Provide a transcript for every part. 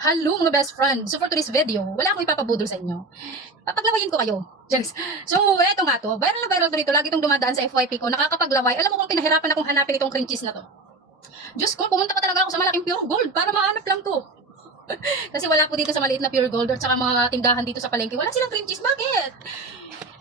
Hello mga best friend. So for today's video, wala akong ipapabudol sa inyo. Papaglawayin ko kayo. Jealous. So eto nga to. Viral na viral to dito. Lagi itong dumadaan sa FYP ko. Nakakapaglaway. Alam mo kung pinahirapan akong hanapin itong cream cheese na to. Diyos ko, pumunta pa talaga ako sa malaking pure gold para mahanap lang to. Kasi wala po dito sa maliit na pure gold at saka mga tindahan dito sa palengke. Wala silang cream cheese. Bakit?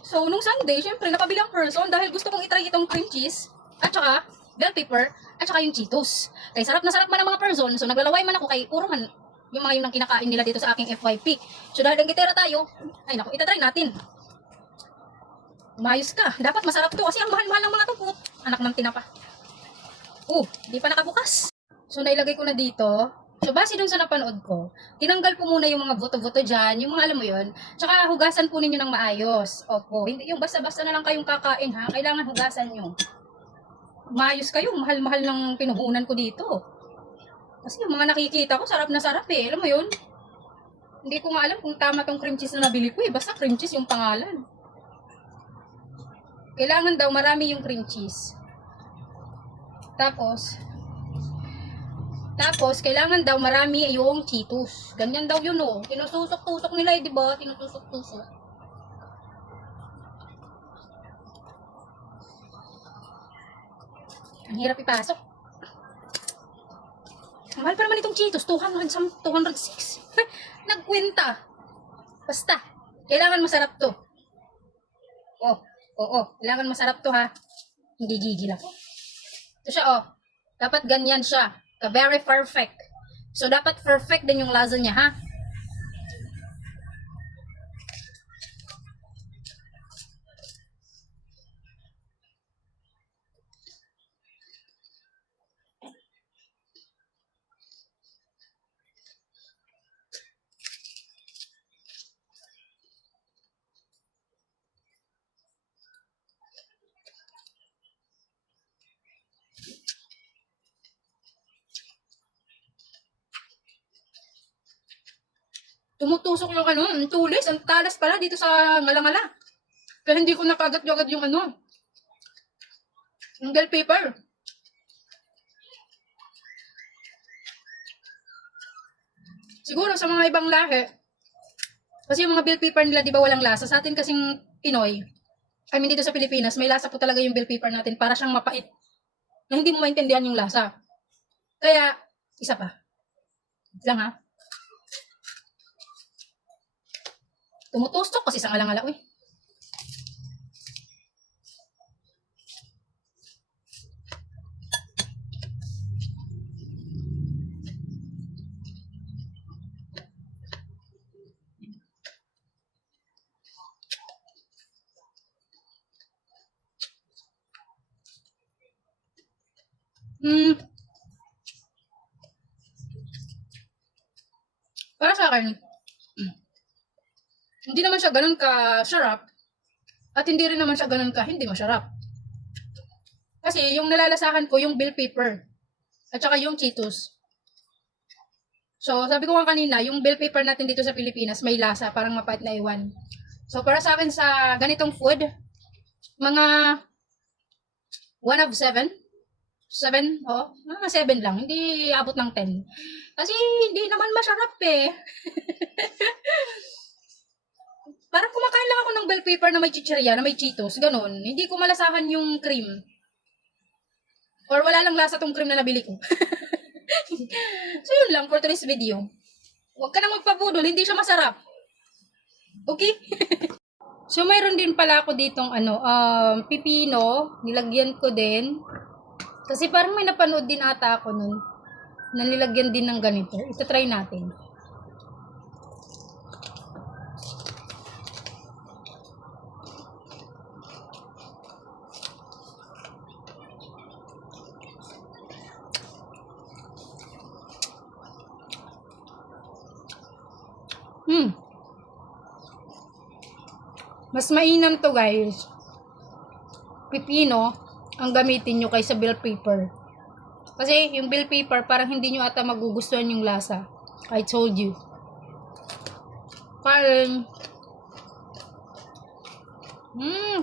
So nung Sunday, syempre napabili ang person dahil gusto kong itry itong cream cheese at saka bell pepper at saka yung Cheetos. Kaya sarap na sarap man ang mga person. So naglalaway man ako kay puro man yung mga yun ang kinakain nila dito sa aking FYP. So dahil ang gitera tayo, ay naku, itatry natin. Umayos ka. Dapat masarap to kasi ang mahal-mahal ng mga to po. Anak ng tinapa. Di pa nakabukas. So nailagay ko na dito. So base dun sa napanood ko, tinanggal po muna yung mga buto-buto dyan, yung mga alam mo yun. Tsaka hugasan po ninyo ng maayos. Opo, hindi yung basta-basta na lang kayong kakain ha. Kailangan hugasan nyo. Maayos kayo, mahal-mahal ng pinuhunan ko dito. Kasi yung mga nakikita ko, sarap na sarap eh. Alam mo yun? Hindi ko nga alam kung tama tong cream cheese na nabili ko eh. Basta cream cheese yung pangalan. Kailangan daw marami yung cream cheese. Tapos, kailangan daw marami yung Cheetos. Ganyan daw yun oh. Tinutusok-tusok nila eh, diba? Tinutusok-tusok. Ang hirap ipasok. Mahal pa naman itong Cheetos, 206. Nagkwenta. Basta, kailangan masarap to. Kailangan masarap to ha. Hindi gigil ako. Ito siya oh. Dapat ganyan siya. Very perfect. So, dapat perfect din yung lasa niya ha. Tumutusok yung ano, ang tulis, ang talas pala dito sa ngala-ngala. Kaya hindi ko nakagat-agad yung ano, yung bell pepper. Siguro sa mga ibang lahi, kasi yung mga bell pepper nila di ba walang lasa. Sa atin kasing Pinoy, I mean dito sa Pilipinas, may lasa po talaga yung bell pepper natin para siyang mapait. Na hindi mo maintindihan yung lasa. Kaya, isa pa. Lang ha. Tumutusok kasi sa ngalang-ngala. Uy. Para sa akin, hindi naman siya ganun ka-sarap at hindi rin naman siya ganun ka-hindi masarap. Kasi yung nalalasahan ko, yung bell pepper at saka yung Cheetos. So, sabi ko nga kanina, yung bell pepper natin dito sa Pilipinas, may lasa, parang mapait na iwan. So, para sa akin sa ganitong food, mga 1 of 7. 7, mga 7 lang. Hindi abot ng 10. Kasi hindi naman masarap eh. Parang kumakain lang ako ng bell pepper na may chichirya, na may Cheetos, ganun. Hindi ko malasahan yung cream. Or wala lang lasa tong cream na nabili ko. So yun lang for today's video. Huwag ka nang magpabudol, hindi siya masarap. Okay? So mayroon din pala ako ditong pipino, nilagyan ko din. Kasi parang may napanood din ata ako nun, na nilagyan din ng ganito. Ito try natin. Mas mainam to guys. Pipino ang gamitin nyo kaysa bell pepper. Kasi yung bell pepper parang hindi nyo ata magugustuhan yung lasa. I told you. Parang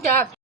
sarap.